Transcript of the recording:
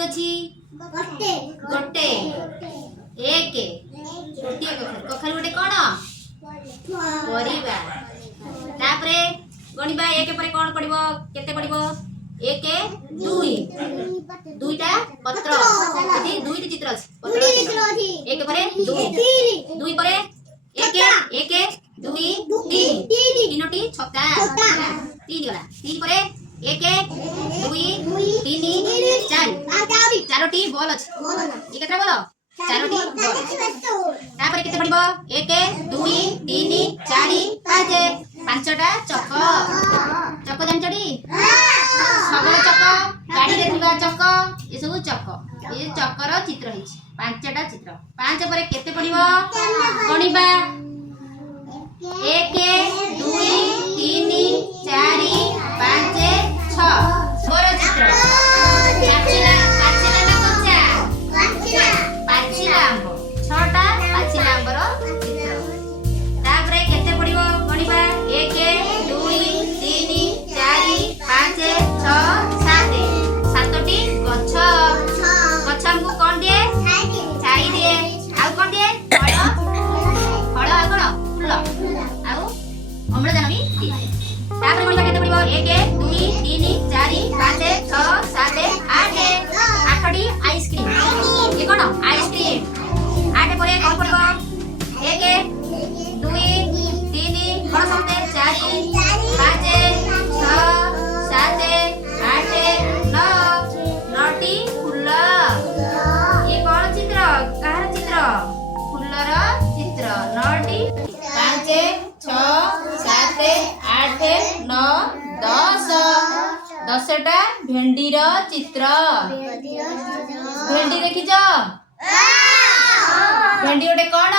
कखारू अछि गोटे एक गोटे कखारू गोटे कोन परिबा तापरे गणिबा एक परे कोन पड़िबो केते पड़िबो एक दुई दुईटा पत्र एठी दुईटी चित्र अछि पत्र एक परे दुई परे एक दुई तीन तीनोटी छक्का तीन गला तीन परे एक दुई तीन चार चारोटी बॉल अछि ये केतरा बॉल चारोटी बॉल तापर केते पड़िबो एक दुई तीन चार पांच पांचटा चक चक जानचडी सबल चक गाड़ी रे थिबा चक ये सब चक ये चकर चित्र हिच पांचटा चित्र पांच परे केते पड़िबो गणिबा एक दुई तीन चार पांच छह सोर चित्र पाचिला पाचिला ना कच्चा पाचिला आंब छटा पाचिला आंबर चित्र तापरे केते पड़िबो गणिबा एक दुई तीन चार पांच छह सात सातटी गछ गछ हमको कोन दिए छाई दिए आउ कोन दिए फल फल आ कोन फूल आउ अम्लजान भी दिए तापरे गणिबा केते पड़िबो एक दुई तीन चार पांच छह सात आठ आठटी आइसक्रीम ये कोन आइसक्रीम आठ परे कोन पड़िबो एक दुई तीन कोन समते चार पांच छह सात आठ नौ नौटी फूल ये कोन चित्र कहार चित्र फूलर चित्र नौटी पांच छह सात आठ नौ दस दसटा भेंडीर चित्र भेंडी देखिछ भेंडी गोटे कोन